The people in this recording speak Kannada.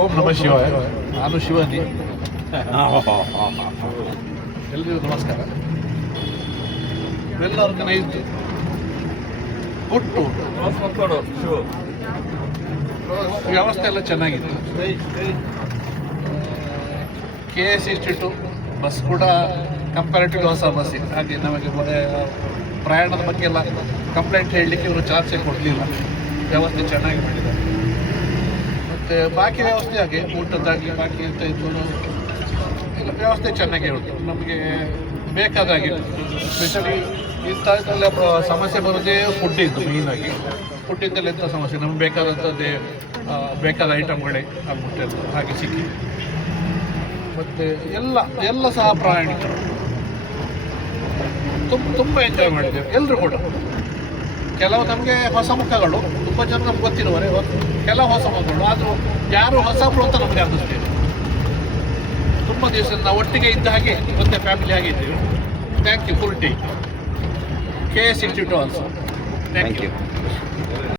ಓಂ ನಮಃ ಶಿವಾಯ. ನಾನು ಶಿವಾನಿ. ಎಲ್ರಿಗೂ ನಮಸ್ಕಾರ. Well organised, good tour. ವ್ಯವಸ್ಥೆ ಎಲ್ಲ ಚೆನ್ನಾಗಿತ್ತು. KS ಇನ್ಸ್ಟಿಟ್ಯೂಟ್ ಬಸ್ ಕೂಡ ಕಂಪ್ಯಾರಿಟಿವ್ ಹೊಸ ಬಸ್ ಇದೆ. ಹಾಗೆ ನಮಗೆ ಪ್ರಯಾಣದ ಬಗ್ಗೆ ಎಲ್ಲ ಕಂಪ್ಲೇಂಟ್ ಹೇಳಲಿಕ್ಕೆ ಇವರು ಚಾನ್ಸೇ ಕೊಡಲಿಲ್ಲ. ವ್ಯವಸ್ಥೆ ಚೆನ್ನಾಗಿ ಮಾಡಿದ್ದಾರೆ. ಮತ್ತು ಬಾಕಿ ವ್ಯವಸ್ಥೆ ಹಾಗೆ ಊಟದಾಗಲಿ ಬಾಕಿ ಅಂತ ಇದ್ದು ಎಲ್ಲ ವ್ಯವಸ್ಥೆ ಚೆನ್ನಾಗಿ ಉಂಟು. ನಮಗೆ ಬೇಕಾದಾಗೆ ಸ್ಪೆಷಲಿ ಇಂಥದ್ದೆಲ್ಲ ಸಮಸ್ಯೆ ಬರೋದೇ ಫುಡ್ ಇದ್ದು. ಮೇಯ್ನಾಗಿ ಫುಡ್ಡಿಂದೆಲ್ಲ ಎಂಥ ಸಮಸ್ಯೆ ನಮ್ಗೆ ಬೇಕಾದಂಥದ್ದೇ ಬೇಕಾದ ಐಟಮ್ಗಳೇ ಆಗ್ಬಿಟ್ಟೆಲ್ಲ ಹಾಗೆ ಸಿಕ್ಕಿ. ಮತ್ತು ಎಲ್ಲ ಸಹ ಪ್ರಯಾಣಿಕರು ತುಂಬ ಎಂಜಾಯ್ ಮಾಡಿದ್ದೇವೆ ಎಲ್ಲರೂ ಕೂಡ. ಕೆಲವು ನಮಗೆ ಹೊಸ ಮುಖಗಳು, ತುಂಬ ಜನ ನಮ್ಗೆ ಗೊತ್ತಿರುವರೆ, ಕೆಲವು ಹೊಸ ಮುಖಗಳು, ಆದರೂ ಯಾರು ಹೊಸಬ್ರು ಅಂತ ನಮಗೆ ಅನ್ನಿಸ್ತೇವೆ. ತುಂಬ ದಿವಸ ನಾವು ಒಟ್ಟಿಗೆ ಇದ್ದ ಹಾಗೆ ಒಂದೇ ಫ್ಯಾಮಿಲಿ ಆಗಿದ್ದೇವೆ. Thank you full team. KS institute also thank you.